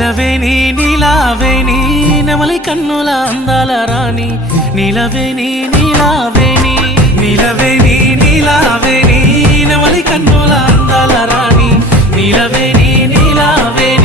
నిలవేని నీలావేని నెమలి కన్నుల అందాల రాణి నిలవేని నీలావేని నిలవేని నీలావేని నెమలి కన్నుల అందాల రాణి నిలవేని నీలావేని